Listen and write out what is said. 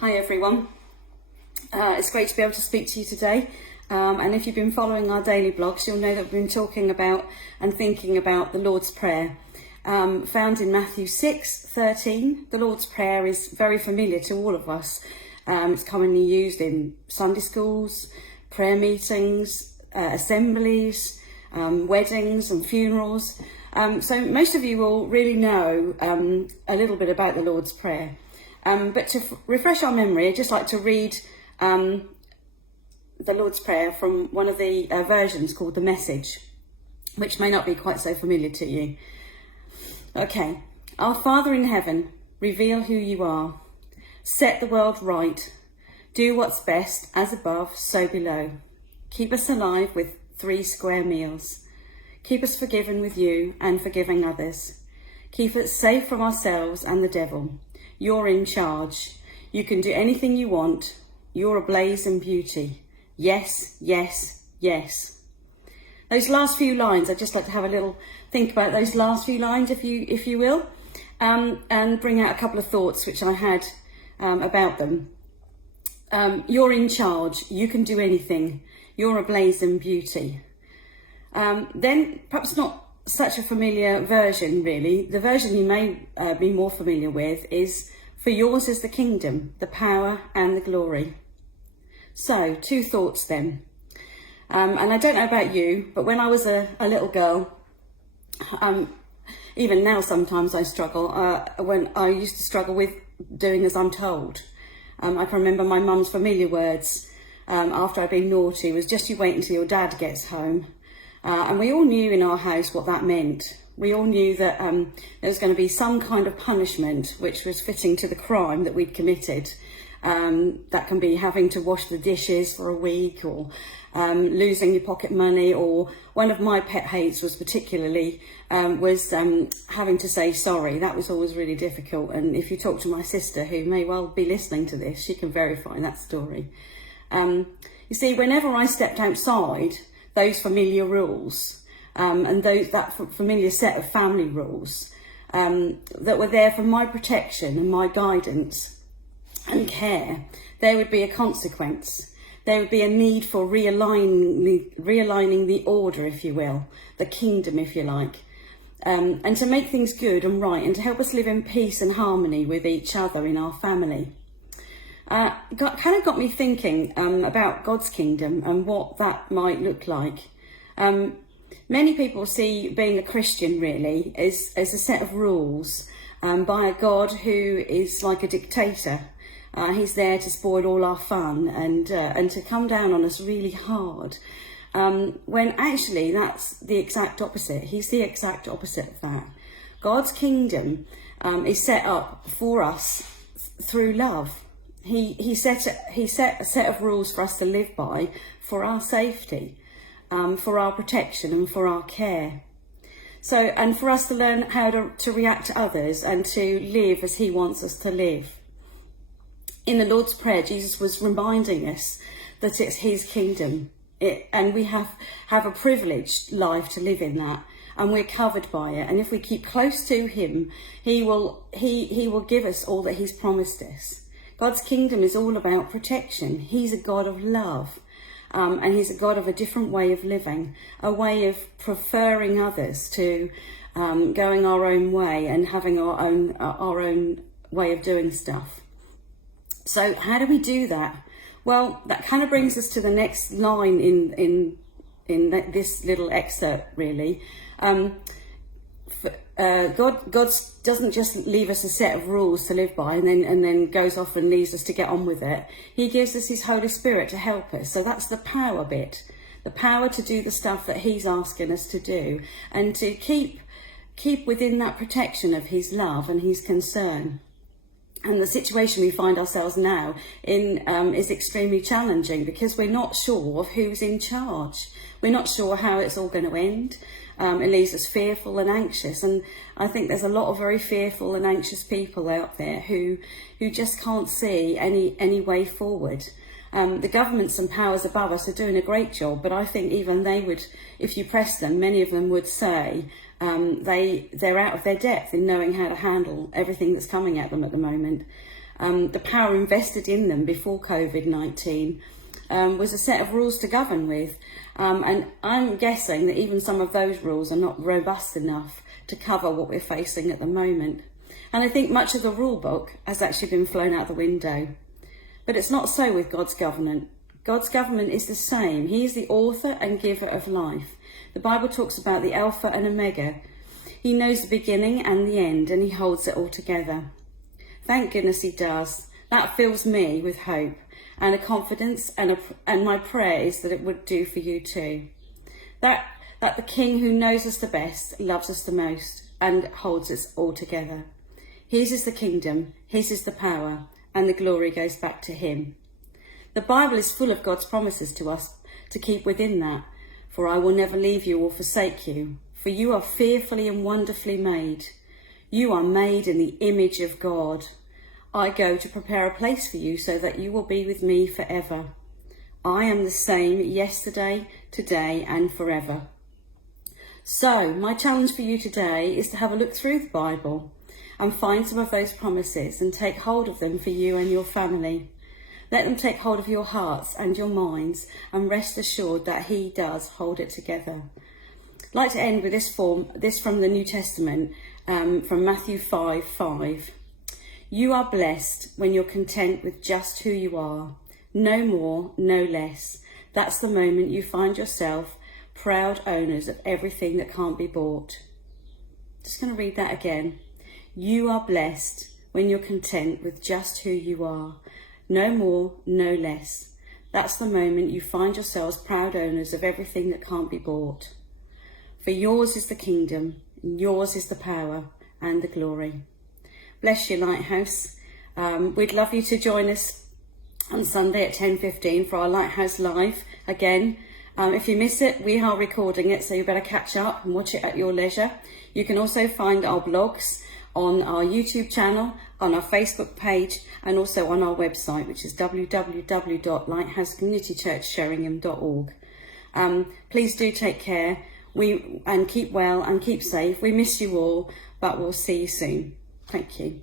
Hi everyone, it's great to be able to speak to you today, and if you've been following our daily blogs you'll know that we've been talking about and thinking about the Lord's Prayer, found in Matthew 6:13. The Lord's Prayer is very familiar to all of us. It's commonly used in Sunday schools, prayer meetings, assemblies, weddings and funerals, so most of you will really know a little bit about the Lord's Prayer. But to refresh our memory, I'd just like to read the Lord's Prayer from one of the versions called The Message, which may not be quite so familiar to you. Okay. Our Father in heaven, reveal who you are. Set the world right. Do what's best, as above, so below. Keep us alive with 3 square meals. Keep us forgiven with you and forgiving others. Keep us safe from ourselves and the devil. You're in charge. You can do anything you want. You're ablaze in beauty. Yes, yes, yes. Those last few lines, I'd just like to have a little think about those last few lines, if you will, and bring out a couple of thoughts which I had about them. You're in charge. You can do anything. You're ablaze in beauty. Then perhaps not such a familiar version, really. The version you may be more familiar with is, for yours is the kingdom, the power and the glory. So, 2 thoughts then. And I don't know about you, but when I was a little girl, even now sometimes I struggle, when I used to struggle with doing as I'm told. I can remember my mum's familiar words after I'd been naughty was, just you wait until your dad gets home. And we all knew in our house what that meant. We all knew that there was going to be some kind of punishment which was fitting to the crime that we'd committed. That can be having to wash the dishes for a week, or losing your pocket money, or one of my pet hates was particularly having to say sorry. That was always really difficult. And if you talk to my sister, who may well be listening to this, she can verify that story. You see, whenever I stepped outside those familiar rules, and that familiar set of family rules that were there for my protection and my guidance and care, there would be a consequence. There would be a need for realigning the order, if you will, the kingdom, if you like, and to make things good and right, and to help us live in peace and harmony with each other in our family. Kind of got me thinking about God's kingdom and what that might look like. Many people see being a Christian really as a set of rules by a God who is like a dictator. He's there to spoil all our fun and to come down on us really hard. When actually that's the exact opposite. He's the exact opposite of that. God's kingdom is set up for us through love. He set a set of rules for us to live by, for our safety, for our protection and for our care. So, and for us to learn how to react to others and to live as he wants us to live. In the Lord's Prayer, Jesus was reminding us that it's his kingdom, and we have a privileged life to live in that, and we're covered by it. And if we keep close to him, he will give us all that he's promised us. God's kingdom is all about protection. He's a God of love, and he's a God of a different way of living, a way of preferring others to going our own way and having our own way of doing stuff. So how do we do that? Well, that kind of brings us to the next line in this little excerpt, really. God doesn't just leave us a set of rules to live by and then goes off and leaves us to get on with it. He gives us his Holy Spirit to help us. So that's the power bit, the power to do the stuff that he's asking us to do, and to keep within that protection of his love and his concern. And the situation we find ourselves now in is extremely challenging, because we're not sure of who's in charge. We're not sure how it's all going to end. It leaves us fearful and anxious. And I think there's a lot of very fearful and anxious people out there who just can't see any way forward. The governments and powers above us are doing a great job, but I think even they would, if you press them, many of them would say they're out of their depth in knowing how to handle everything that's coming at them at the moment. the power invested in them before COVID-19 was a set of rules to govern with. And I'm guessing that even some of those rules are not robust enough to cover what we're facing at the moment. And I think much of the rule book has actually been flown out the window. But it's not so with God's government. God's government is the same. He is the author and giver of life. The Bible talks about the Alpha and Omega. He knows the beginning and the end, and he holds it all together. Thank goodness he does. That fills me with hope and a confidence, and my prayer is that it would do for you too. That the King who knows us the best, loves us the most, and holds us all together. His is the kingdom, his is the power, and the glory goes back to him. The Bible is full of God's promises to us to keep within that. For I will never leave you or forsake you, for you are fearfully and wonderfully made. You are made in the image of God. I go to prepare a place for you so that you will be with me forever. I am the same yesterday, today, and forever. So, my challenge for you today is to have a look through the Bible and find some of those promises and take hold of them for you and your family. Let them take hold of your hearts and your minds, and rest assured that he does hold it together. I'd like to end with this from the New Testament, from Matthew 5:5. You are blessed when you're content with just who you are. No more, no less. That's the moment you find yourself proud owners of everything that can't be bought. Just going to read that again. You are blessed when you're content with just who you are. No more, no less. That's the moment you find yourselves proud owners of everything that can't be bought. For yours is the kingdom, and yours is the power and the glory. Bless you, Lighthouse. We'd love you to join us on Sunday at 10:15 for our Lighthouse Live again. If you miss it, we are recording it, so you better catch up and watch it at your leisure. You can also find our blogs on our YouTube channel, on our Facebook page, and also on our website, which is www.lighthousecommunitychurchsheringham.org. Please do take care and keep well and keep safe. We miss you all, but we'll see you soon. Thank you.